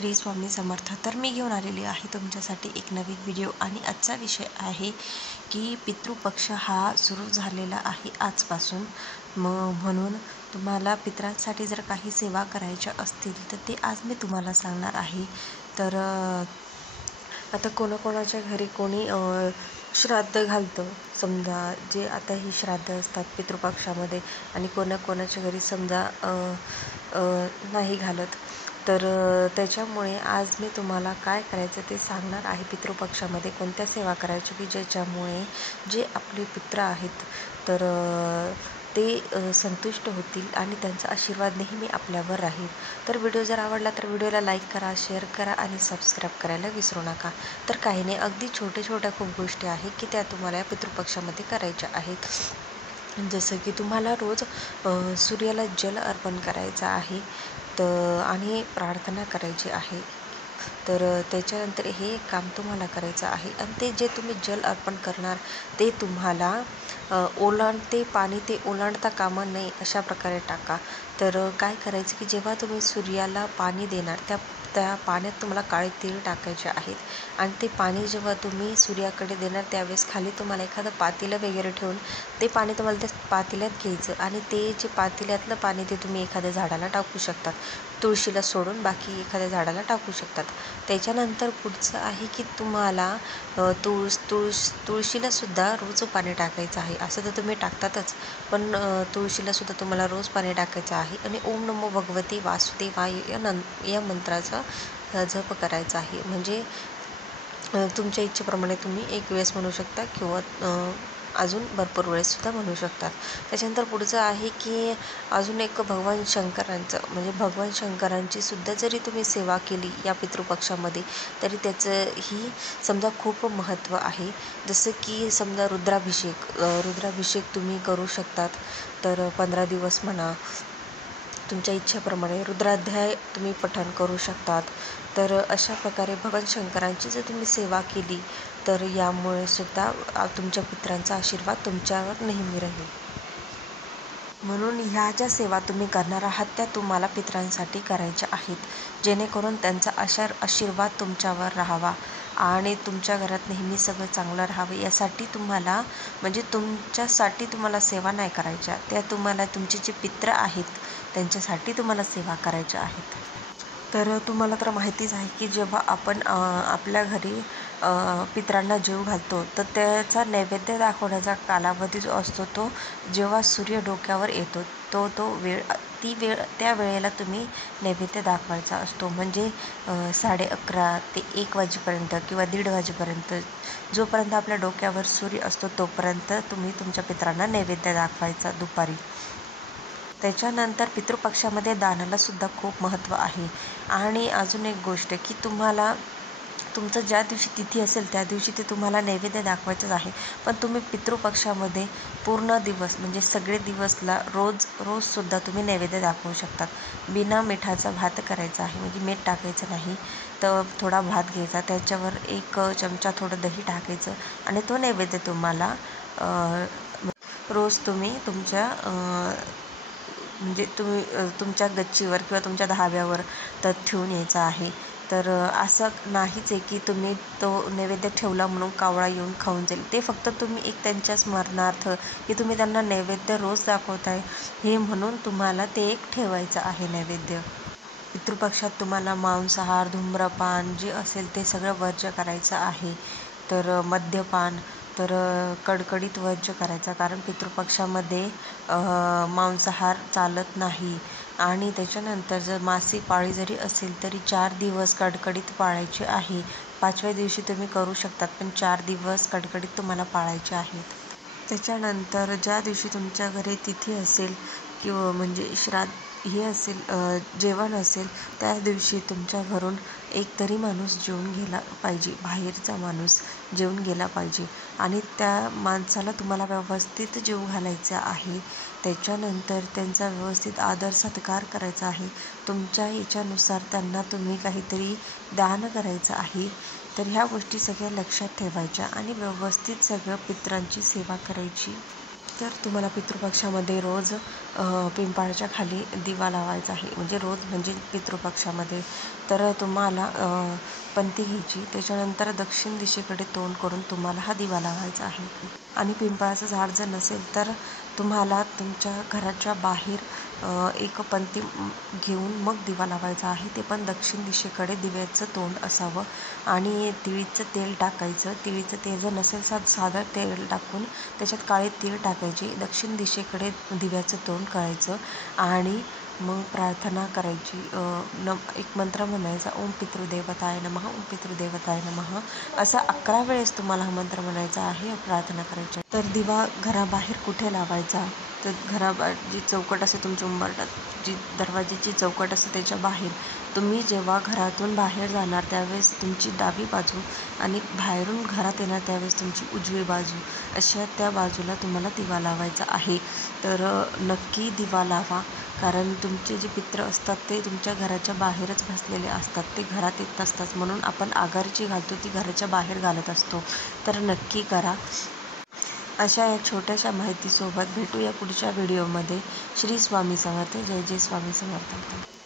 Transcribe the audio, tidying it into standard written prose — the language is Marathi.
श्री स्वामी समर्थ। तर मी घेऊन आलेली आहे तुमच्यासाठी एक नवीन व्हिडिओ आणि आजचा विषय आहे की पितृपक्ष हा सुरू झालेला आहे आजपासून। म्हणून तुम्हाला पितरांसाठी जर काही सेवा करायच्या असतील तर ते आज मी तुम्हाला सांगणार आहे। तर आता कोणाकोणाच्या घरी कोणी श्राद्ध घालतं, समजा जे आता ही श्राद्ध असतात पितृपक्षामध्ये, आणि कोणाकोणाच्या घरी समजा नाही घालत। तर त्याच्यामुळे आज मी तुम्हाला काय करायचं ते सांगणार आहे। पितृपक्षामध्ये कोणत्या सेवा करायच्या की ज्याच्यामुळे जे आपले पित्र आहेत तर ते संतुष्ट होतील आणि त्यांचा आशीर्वाद नेहमी आपल्यावर राहील। तर व्हिडिओ जर आवडला तर व्हिडिओला लाईक करा, शेअर करा आणि सबस्क्राईब करायला विसरू नका। तर काही नाही, अगदी छोट्या खूप गोष्टी आहेत की त्या तुम्हाला या पितृपक्षामध्ये करायच्या आहेत। जसं की तुम्हाला रोज सूर्याला जल अर्पण करायचं आहे आणि प्रार्थना करायची आहे। तर त्याच्यानंतर हे काम तुम्हाला करायचं आहे आणि ते जे तुम्ही जल अर्पण करणार ते तुम्हाला पाणी ते ओलांडता कामा नये अशा प्रकारे टाका। तर काय करायचं की जेव्हा तुम्ही सूर्याला पाणी देणार त्या पाण्यात तुम्हाला काळे तीळ टाकायचे आहेत आणि ते पाणी जेव्हा तुम्ही सूर्याकडे देणार त्यावेळेस खाली तुम्हाला एखादं पातेलं वगैरे ठेवून ते पाणी तुम्हाला त्या पातेल्यात घ्यायचं आणि ते जे पातेल्यातलं पाणी ते तुम्ही एखाद्या झाडाला टाकू शकतात, तुळशीला सोडून बाकी एखाद्या झाडाला टाकू शकतात। त्याच्यानंतर पुढचं आहे की तुम्हाला तुळशीला सुद्धा रोज पाणी टाकायचं आहे। असं तर तुम्ही टाकतातच, पण तुळशीला सुद्धा तुम्हाला रोज पाणी टाकायचं आहे आणि ओम नमो भगवते वासुदेवाय या मंत्राचा जप करायचा आहे। म्हणजे तुमच्या इच्छेप्रमाणे तुम्ही एक वेळेस म्हणू शकता किंवा अजून भरपूर वेळेससुद्धा म्हणू शकतात। त्याच्यानंतर पुढचं आहे की अजून एक भगवान शंकरांची सुद्धा जरी तुम्ही सेवा केली या पितृपक्षामध्ये तरी त्याचंही समजा खूप महत्त्व आहे। जसं की समजा रुद्राभिषेक तुम्ही करू शकतात। तर 15 दिवस म्हणा, तुमच्या इच्छेप्रमाणे रुद्राध्याय तुम्ही पठण करू शकतात। तर अशा प्रकारे भगवान शंकरांची जर तुम्ही सेवा केली तर यामुळे सुद्धा तुमच्या पितरांचा आशीर्वाद तुमच्यावर नेहमी राहील। म्हणून ह्या ज्या सेवा तुम्ही करणार आहात त्या तुम्हाला पितरांसाठी करायच्या आहेत, जेणेकरून त्यांचा आशीर्वाद तुमच्यावर राहावा आणि तुमच्या घरात नेहमी सगळं चांगलं राहावं। यासाठी तुम्हाला म्हणजे तुमच्यासाठी तुम्हाला सेवा नाही करायच्या, त्या तुम्हाला तुमचे जे पित्र आहेत त्यांच्यासाठी तुम्हाला सेवा करायच्या आहेत। तर तुम्हाला तर माहितीच आहे की जेव्हा आपण आपल्या घरी पितरांना जेवू घालतो तर त्याचा नैवेद्य दाखवण्याचा कालावधी जो असतो तो जेव्हा सूर्य डोक्यावर येतो त्या वेळेला तुम्ही नैवेद्य दाखवायचा असतो। म्हणजे 11:30 ते 1 वाजेपर्यंत किंवा 1:30 वाजेपर्यंत जोपर्यंत आपल्या डोक्यावर सूर्य असतो तोपर्यंत तुम्ही तुमच्या पितरांना नैवेद्य दाखवायचा दुपारी। त्याच्यानंतर पितृपक्षामध्ये दानाला सुद्धा खूप महत्त्व आहे। आणि अजून एक गोष्ट की तुम्हाला तुमचं ज्या दिवशी तिथी असेल त्या दिवशी ते तुम्हाला नैवेद्य दाखवायचंच आहे, पण तुम्ही पितृपक्षामध्ये पूर्ण दिवस म्हणजे सगळे दिवसला रोजसुद्धा तुम्ही नैवेद्य दाखवू शकतात। बिना मिठाचा भात करायचा आहे, म्हणजे मीठ टाकायचं नाही, तर थोडा भात घ्यायचा, त्याच्यावर 1 चमचा थोडं दही टाकायचं आणि तो नैवेद्य तुम्हाला रोज तुम्ही तुमच्या गच्चीवर किंवा तुमच्या धाब्यावर तर ठेवून यायचा आहे। तर असं नाहीच आहे की तुम्ही तो नैवेद्य ठेवला म्हणून कावळा येऊन खाऊन जाईल, ते फक्त तुम्ही एक त्यांच्या स्मरणार्थ की तुम्ही त्यांना नैवेद्य रोज दाखवताय हे म्हणून तुम्हाला ते एक ठेवायचं आहे नैवेद्य। पितृपक्षात तुम्हाला मांसाहार, धूम्रपान जे असेल ते सगळं वर्ज्य करायचं आहे। तर मद्यपान तर कडकडीत वर्ज्य करायचा, कारण पितृपक्षामध्ये मांसाहार चालत नाही। आणि त्याच्यानंतर जर मासिक पाळी जरी असेल तरी 4 दिवस कडकडीत पाळायचे आहे। 5व्या दिवशी तुम्ही करू शकतात, पण 4 दिवस कडकडीत तुम्हाला पाळायचे आहेत। त्याच्यानंतर ज्या दिवशी तुमच्या घरी तिथी असेल किंवा म्हणजे जेवण असेल त्या दिवशी तुमच्या घरून एक तरी माणूस जेवून गेला पाहिजे, बाहेरचा माणूस जेवून गेला पाहिजे आणि त्या माणसाला तुम्हाला व्यवस्थित जेवू घालायचं आहे। त्याच्यानंतर त्यांचा व्यवस्थित आदर सत्कार करायचा आहे। तुमच्या याच्यानुसार त्यांना तुम्ही काहीतरी दान करायचं आहे। तर ह्या गोष्टी सगळ्या लक्षात ठेवायच्या आणि व्यवस्थित सगळं पितरांची सेवा करायची। तर तुम्हाला पितृपक्षामध्ये रोज पिंपळाच्या खाली दिवा लावायचा आहे. म्हणजे रोज म्हणजे पितृपक्षामध्ये तर तुम्हाला पंथी घ्यायची. त्याच्यानंतर दक्षिण दिशेकडे तोंड करून तुम्हाला हा दिवा लावायचा आहे. आणि पिंपळाचं झाड जर नसेल तर तुम्हाला तुमच्या घराच्या बाहेर एक पंथी घेऊन मग दिवा लावायचा आहे. ते पण दक्षिण दिशेकडे दिव्याचं तोंड असावं. आणि तिळीचं तेल टाकायचं. तिळीचं तेल जर नसेल साधं तेल टाकून त्याच्यात काळे तीळ टाकायचे. दक्षिण दिशेकडे दिव्याचं तोंड करायचं आणि मग प्रार्थना करायची. एक मंत्र म्हणायचा, ओम पितृदेवताय नमः, ओम पितृदेवताय नमः. असा 11 वेळेस तुम्हाला हा मंत्र म्हणायचा आहे, प्रार्थना करायची. तर दिवा घराबाहेर कुठे लावायचा, तर जी चौकट असते तुमच्या उंबरठ्यात, जी दरवाजाची चौकट असते त्याच्या बाहेर तुम्ही जेव्हा घरातून बाहेर जाणार त्यावेळेस तुमची डावी बाजू आणि बाहेरून घरात येणार त्यावेळेस तुमची उजवी बाजू अशा त्या बाजूला तुम्हाला दिवा लावायचा आहे. तर नक्की दिवा लावा, कारण तुमचे जे पित्र असतात ते तुमच्या घराच्या बाहेरच बसलेले असतात. ते घरात येत नसतात, म्हणून आपण आगार घालतो ती घराच्या बाहेर घालत असतो. तर नक्की करा. अशा या छोट्याशा माहितीसोबत भेटूया पुढच्या व्हिडिओमध्ये. श्री स्वामी समर्थ. जय जय स्वामी समर्थ.